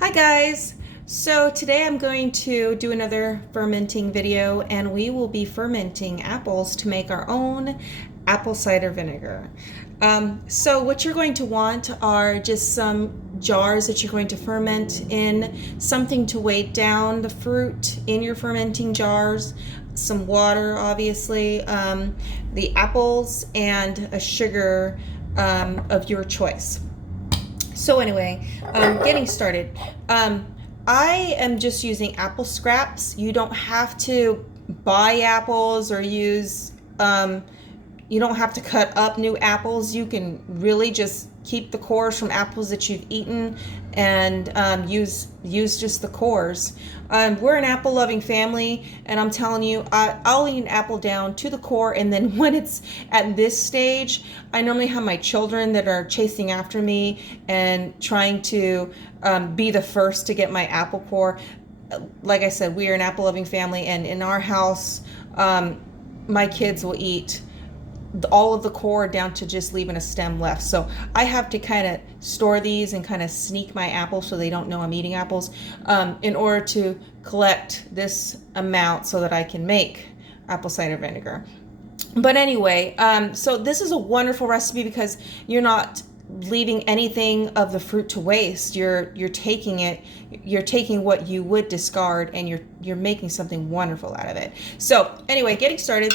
Hi guys! So today I'm going to do another fermenting video and we will be fermenting apples to make our own apple cider vinegar. So what you're going to want are just some jars that you're going to ferment in, something to weigh down the fruit in your fermenting jars, some water obviously, the apples, and a sugar of your choice. So anyway, getting started. I am just using apple scraps. You don't have to buy apples or you don't have to cut up new apples. You can really just keep the cores from apples that you've eaten and use just the cores. We're an apple loving family, and I'm telling you, I'll eat an apple down to the core, and then when it's at this stage, I normally have my children that are chasing after me and trying to be the first to get my apple core. Like I said, we are an apple loving family, and in our house, my kids will eat all of the core down to just leaving a stem left. So I have to kind of store these and kind of sneak my apples so they don't know I'm eating apples in order to collect this amount so that I can make apple cider vinegar. But anyway, so this is a wonderful recipe because you're not leaving anything of the fruit to waste. You're taking what you would discard and you're making something wonderful out of it. So anyway, getting started.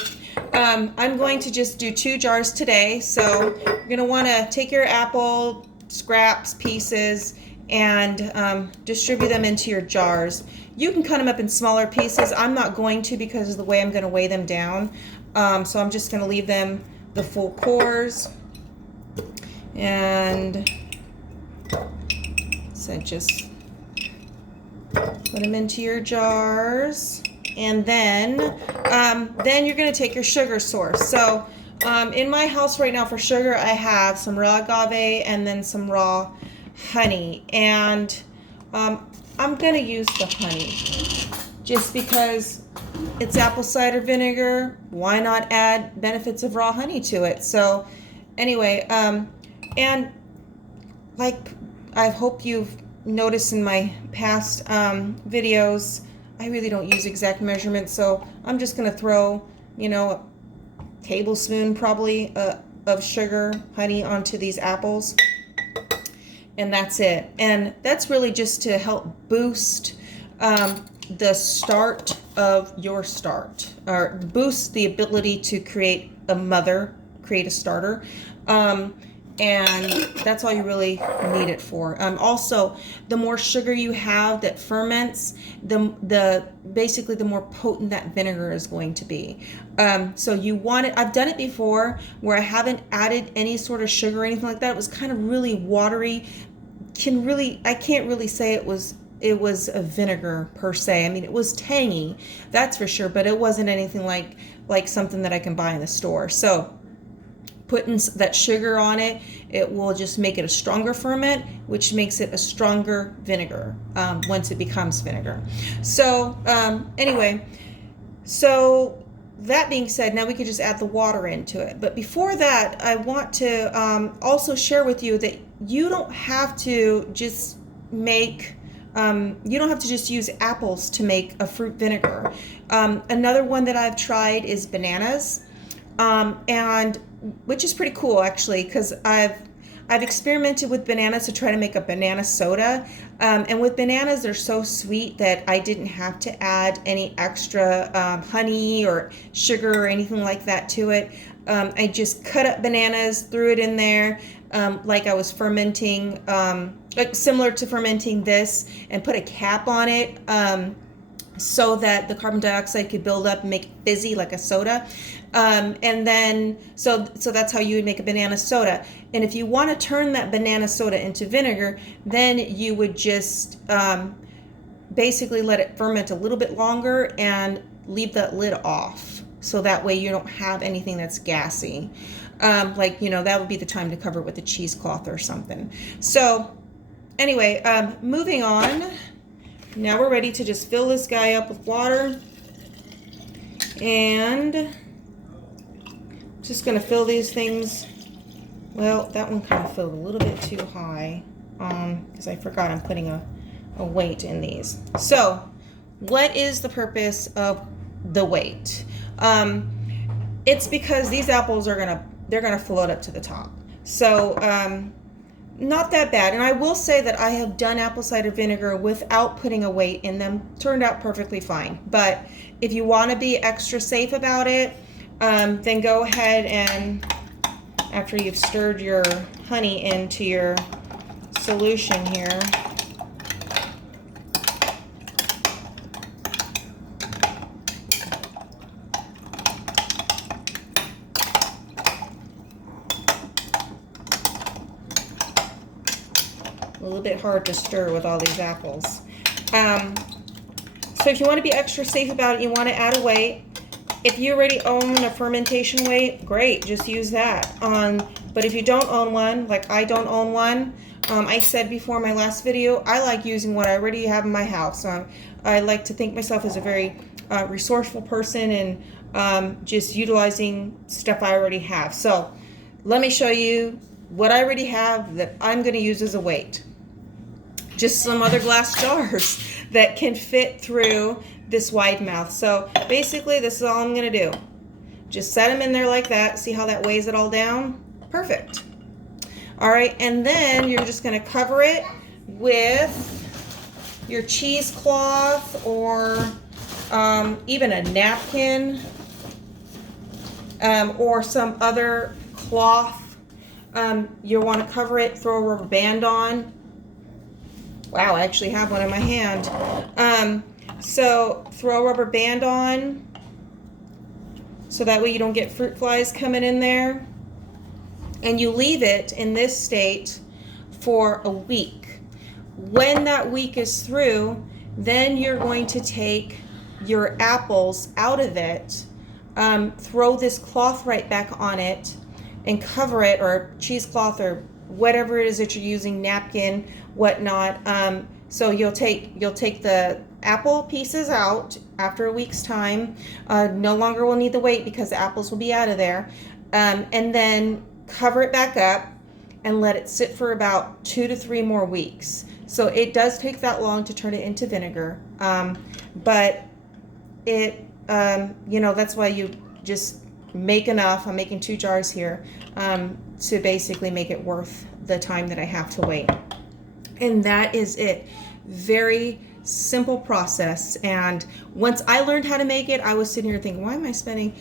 I'm going to just do 2 jars today. So you're going to want to take your apple scraps, pieces, and distribute them into your jars. You can cut them up in smaller pieces. I'm not going to because of the way I'm going to weigh them down. So I'm just going to leave them the full cores. And so just put them into your jars. And then you're going to take your sugar source. So in my house right now for sugar, I have some raw agave and then some raw honey. And I'm going to use the honey just because it's apple cider vinegar. Why not add benefits of raw honey to it? So anyway, and like I hope you've noticed in my past videos, I really don't use exact measurements, so I'm just going to throw, a tablespoon probably of sugar, honey onto these apples, and that's it. And that's really just to help boost the start of your start, or boost the ability to create a starter. And that's all you really need it for. Also, the more sugar you have that ferments, basically the more potent that vinegar is going to be. So you want it. I've done it before where I haven't added any sort of sugar or anything like that. It was kind of really watery. I can't really say it was a vinegar per se. I mean, it was tangy, that's for sure, but it wasn't anything like something that I can buy in the store. So putting that sugar on it, it will just make it a stronger ferment, which makes it a stronger vinegar once it becomes vinegar. So anyway, so that being said, now we could just add the water into it. But before that, I want to also share with you that you don't have to just use apples to make a fruit vinegar. Another one that I've tried is bananas. And which is pretty cool actually, because I've experimented with bananas to try to make a banana soda, and with bananas they're so sweet that I didn't have to add any extra honey or sugar or anything like that to it. I just cut up bananas, threw it in there, like I was fermenting, like similar to fermenting this, and put a cap on it so that the carbon dioxide could build up and make it fizzy like a soda. And then, so that's how you would make a banana soda. And if you want to turn that banana soda into vinegar, then you would just basically let it ferment a little bit longer and leave that lid off. So that way you don't have anything that's gassy. That would be the time to cover it with a cheesecloth or something. So anyway, moving on. Now we're ready to just fill this guy up with water, and just going to fill these things. Well, that one kind of filled a little bit too high because I forgot I'm putting a a weight in these. So what is the purpose of the weight? It's because these apples are they're gonna float up to the top. So not that bad. And I will say that I have done apple cider vinegar without putting a weight in them. Turned out perfectly fine. But if you want to be extra safe about it, then go ahead and, after you've stirred your honey into your solution here, a little bit hard to stir with all these apples. So if you want to be extra safe about it, you want to add a weight. If you already own a fermentation weight, great, just use that. But if you don't own one, like I don't own one, I said before in my last video, I like using what I already have in my house. I like to think myself as a very resourceful person and just utilizing stuff I already have. So let me show you what I already have that I'm going to use as a weight. Just some other glass jars that can fit through this wide mouth. So basically this is all I'm going to do. Just set them in there like that. See how that weighs it all down? Perfect. All right, and then you're just going to cover it with your cheesecloth or even a napkin or some other cloth. You'll want to cover it, throw a rubber band on. Wow, I actually have one in my hand. So throw a rubber band on so that way you don't get fruit flies coming in there. And you leave it in this state for a week. When that week is through, then you're going to take your apples out of it, throw this cloth right back on it, and cover it, or cheesecloth or whatever it is that you're using, napkin, whatnot. So you'll take the apple pieces out after a week's time. No longer will need the weight because the apples will be out of there. And then cover it back up and let it sit for about 2 to 3 more weeks. So it does take that long to turn it into vinegar. But it, that's why you just make enough. I'm making 2 jars here to basically make it worth the time that I have to wait. And that is it. Very simple process. And once I learned how to make it, I was sitting here thinking, why am I spending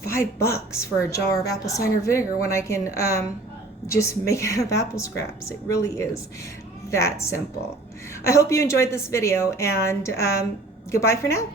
$5 for a jar of apple cider vinegar when I can just make it out of apple scraps? It really is that simple. I hope you enjoyed this video, and goodbye for now.